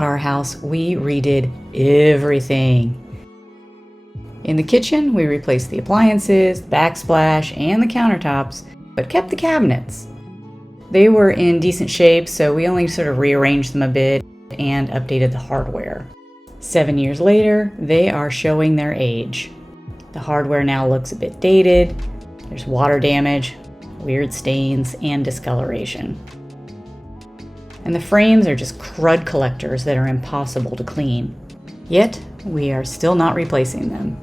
bought our house, we redid everything. In the kitchen, we replaced the appliances, the backsplash, and the countertops, but kept the cabinets. They were in decent shape, so we only sort of rearranged them a bit and updated the hardware. 7 years later, they are showing their age. The hardware now looks a bit dated, there's water damage, weird stains, and discoloration. And the frames are just crud collectors that are impossible to clean. Yet, we are still not replacing them.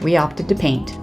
We opted to paint.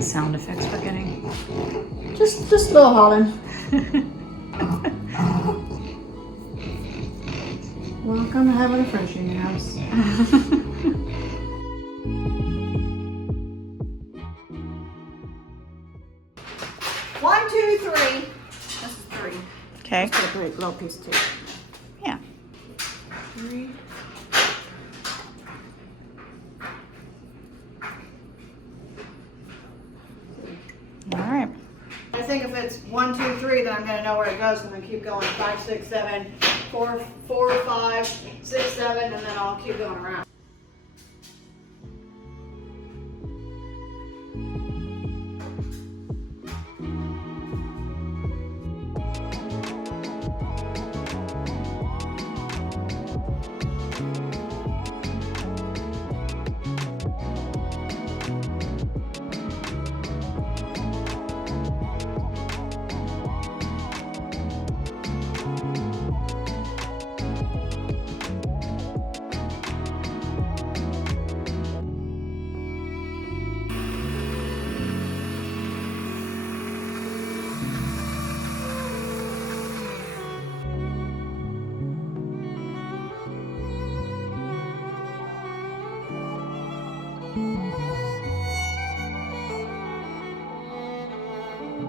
Sound effects we're getting. Just a little hollering. Welcome to having a Frenchie in your house. 1, 2, 3. This is 3. Okay. Let's put a little piece too. Yeah. 3. All right. I think if it's 1, 2, 3, then I'm going to know where it goes, and then keep going 5, 6, 7, 4, 5, 6, 7, and then I'll keep going around.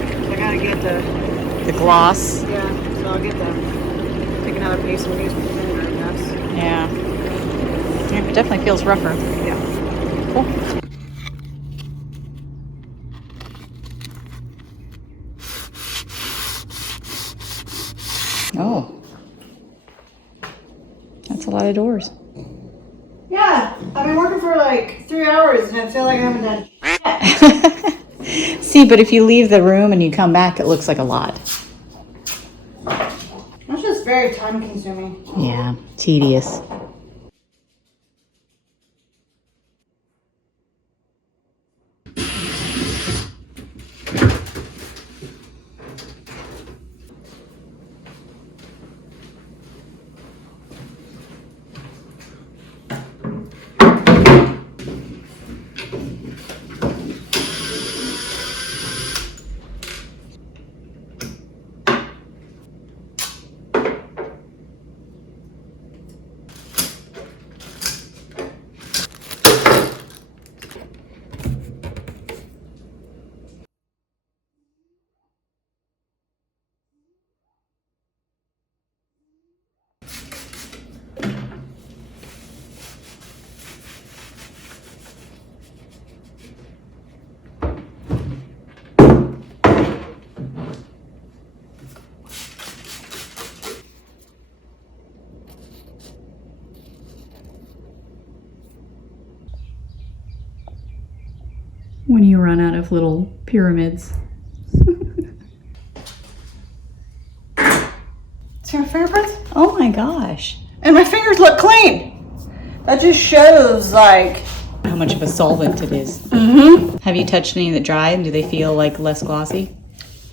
I gotta get The gloss. yeah, so I'll get take another piece and use my finger, I guess. Yeah. Yeah, it definitely feels rougher. Yeah. Cool. Oh. That's a lot of doors. Yeah, I've been working for like 3 hours and I feel like I haven't done shit. See, but if you leave the room and you come back, it looks like a lot. That's just very time consuming. Yeah, tedious. When you run out of little pyramids. See my fingerprints? Oh my gosh. And my fingers look clean. That just shows like How much of a solvent it is. mm-hmm. Have you touched any that dried? Do they feel like less glossy?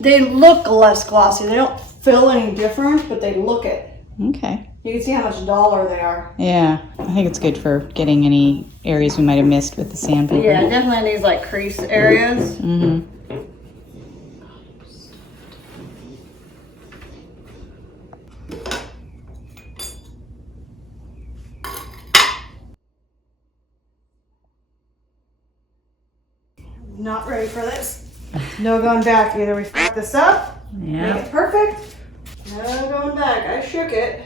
They look less glossy. They don't feel any different, but they look it. Okay. You can see how much duller they are. Yeah, I think it's good for getting any areas we might have missed with the sandpaper. Yeah, definitely in these like crease areas. Mm-hmm. Not ready for this. No going back. Either we fuck this up, Yeah. make it perfect. No going back. I shook it.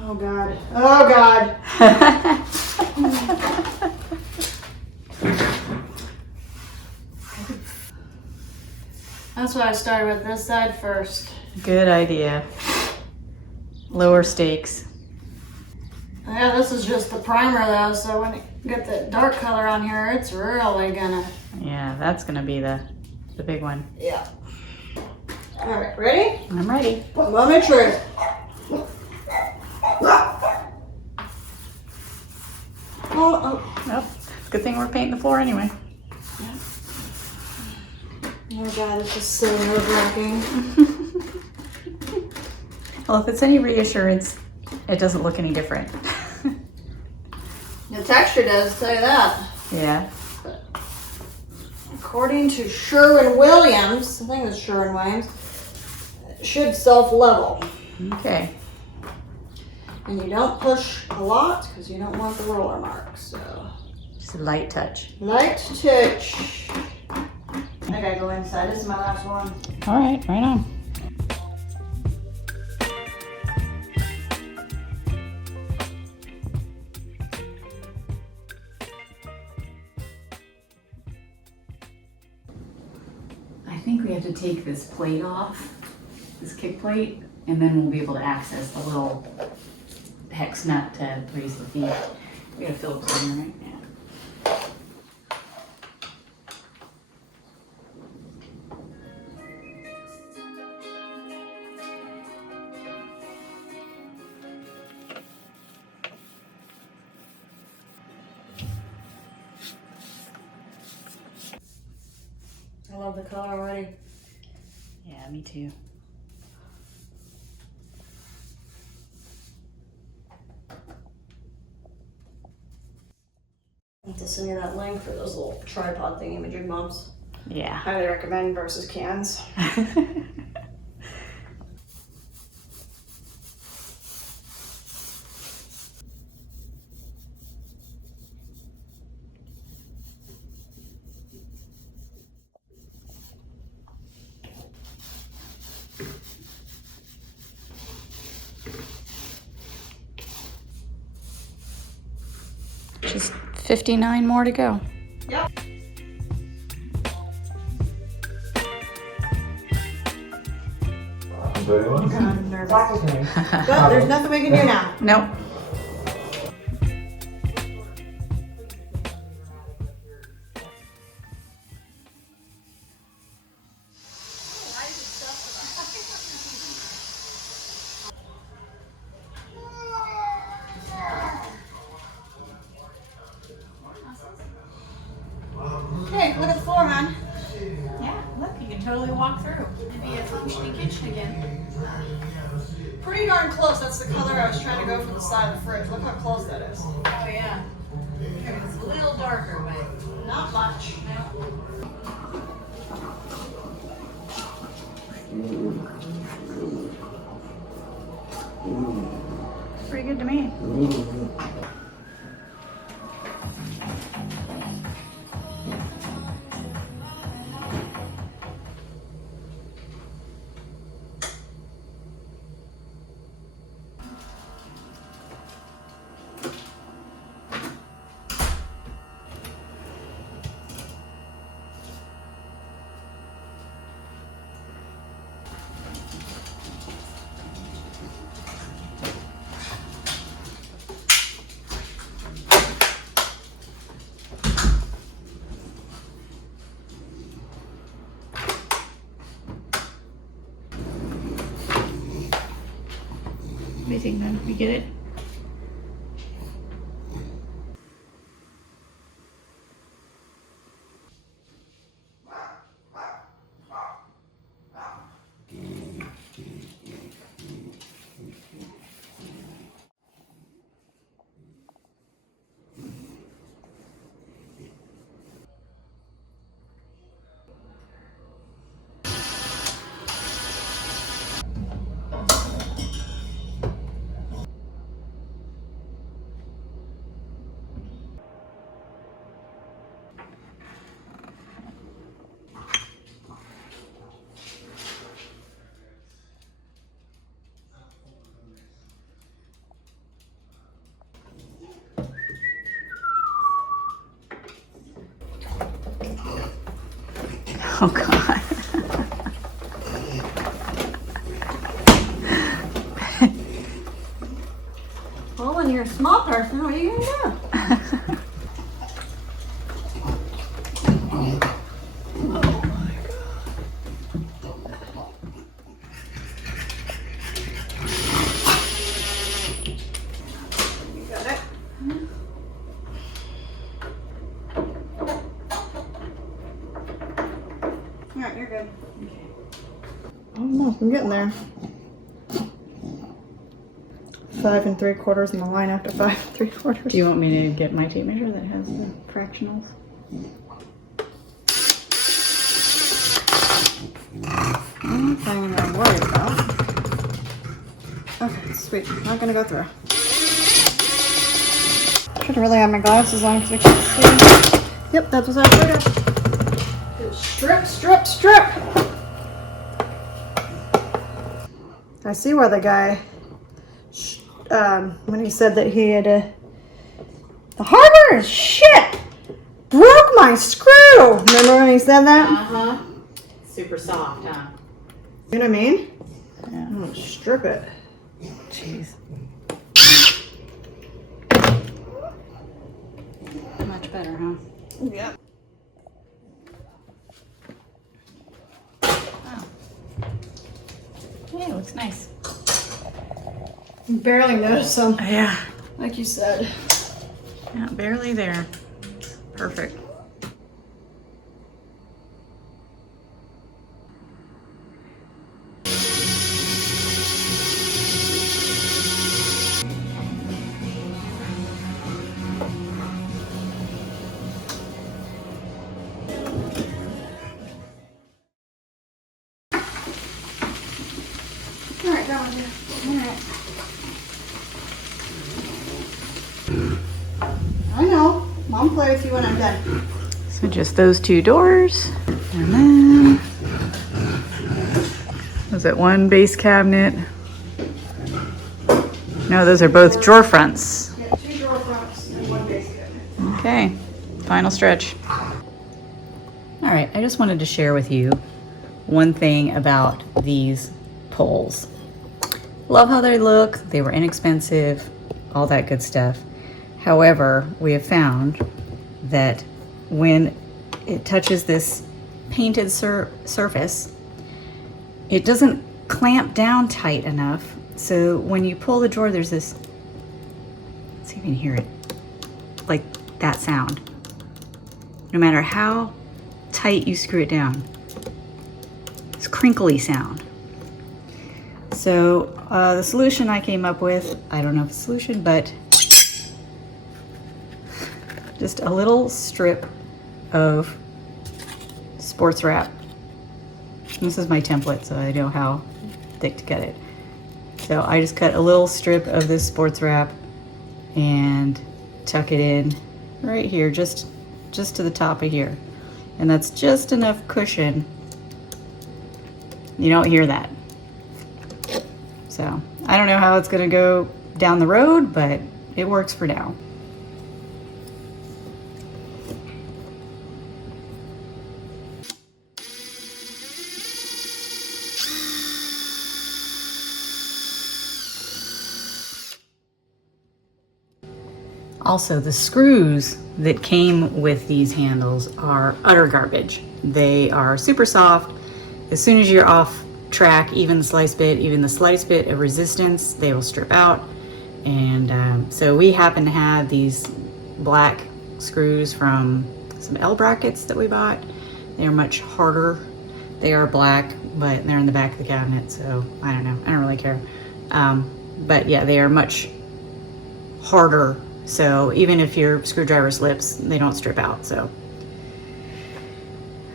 Oh God. Oh God. That's why I started with this side first. Good idea. Lower stakes. Yeah, this is just the primer though, so when you get the dark color on here, it's really gonna... Yeah, that's gonna be the big one. Yeah. All right, ready? I'm ready. Moment of truth. Oh, good thing we're painting the floor anyway. Oh God, it's just so nerve-wracking. Well, if it's any reassurance, it doesn't look any different. The texture does, tell you that. Yeah. According to Sherwin-Williams, I think it's Sherwin-Williams, it should self-level. Okay. And you don't push a lot because you don't want the roller marks. So Just a light touch. light touch. I gotta go inside. This is my last one. All right, right on. I think we have to take this plate off, this kick plate, and then we'll be able to access the little hex nut to raise the feet. We gotta fill it in right now. I love the color already. Yeah, me too. I have to send you that link for those little tripod thingy-majig mobs. Yeah. Highly recommend versus cans. Just 59 more to go. Yep. I'm nervous. But there's nothing we can do now. Nope. Hey, look at the floor, hon. Yeah, look, you can totally walk through. It'd be a functioning kitchen again. Pretty darn close. That's the color I was trying to go for the side of the fridge. Look how close that is. Oh yeah. It's a little darker, but Not much. pretty good to me. What do you think, then? You get it? Oh God. Well, when you're a small person, what are you gonna do? Alright, you're good. Almost, I'm getting there. 5 3/4 in the line after 5 3/4. Do you want me to get my tape measure that has the fractionals? Nothing I'm worried about. Okay, sweet. Not gonna go through. Should really have my glasses on because I can't see. Yep, that's what's after it. Strip, strip, strip. I see why the guy, when he said that he had the hardware is shit. Broke my screw. Remember when he said that? Uh-huh. Super soft, huh? You know what I mean? Yeah. I'm gonna strip it. Jeez. Much better, huh? Yep. Oh. Yeah, it looks nice. Barely noticed them, Yeah. like you said. Yeah, barely there. Perfect. All right, go on, dear. All right. I know. Mom, play with you when I'm done. So just those two doors, and then was it one base cabinet? No, those are both drawer fronts. Yeah, 2 drawer fronts and 1 base cabinet. Okay, final stretch. All right, I just wanted to share with you one thing about these poles. Love how they look, they were inexpensive, all that good stuff. However, we have found that when it touches this painted surface, it doesn't clamp down tight enough. So when you pull the drawer, there's this, let's see if you can hear it, like that sound. No matter how tight you screw it down, it's crinkly sound. So the solution I came up with, I don't know if it's a solution, but just a little strip of sports wrap. This is my template, so I know how thick to cut it. So I just cut a little strip of this sports wrap and tuck it in right here, just to the top of here. And that's just enough cushion. You don't hear that. So I don't know how it's gonna go down the road, but it works for now. Also, the screws that came with these handles are utter garbage. They are super soft. As soon as you're off track, even the slightest bit of resistance, they will strip out. And so we happen to have these black screws from some L brackets that we bought. They're much harder. They are black, but they're in the back of the cabinet, so I don't know. I don't really care. But yeah, they are much harder. So even if your screwdriver slips, they don't strip out. So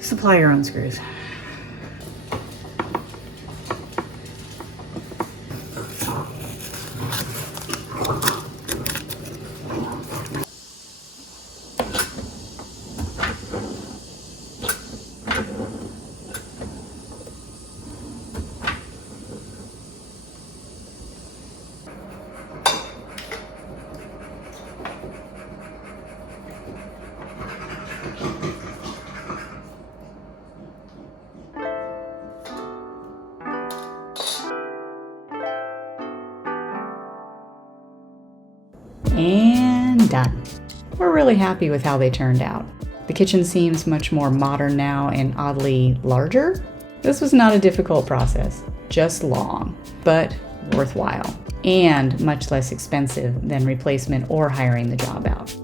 supply your own screws. and done. We're really happy with how they turned out. The kitchen seems much more modern now and oddly larger. This was not a difficult process, just long, but worthwhile, and much less expensive than replacement or hiring the job out.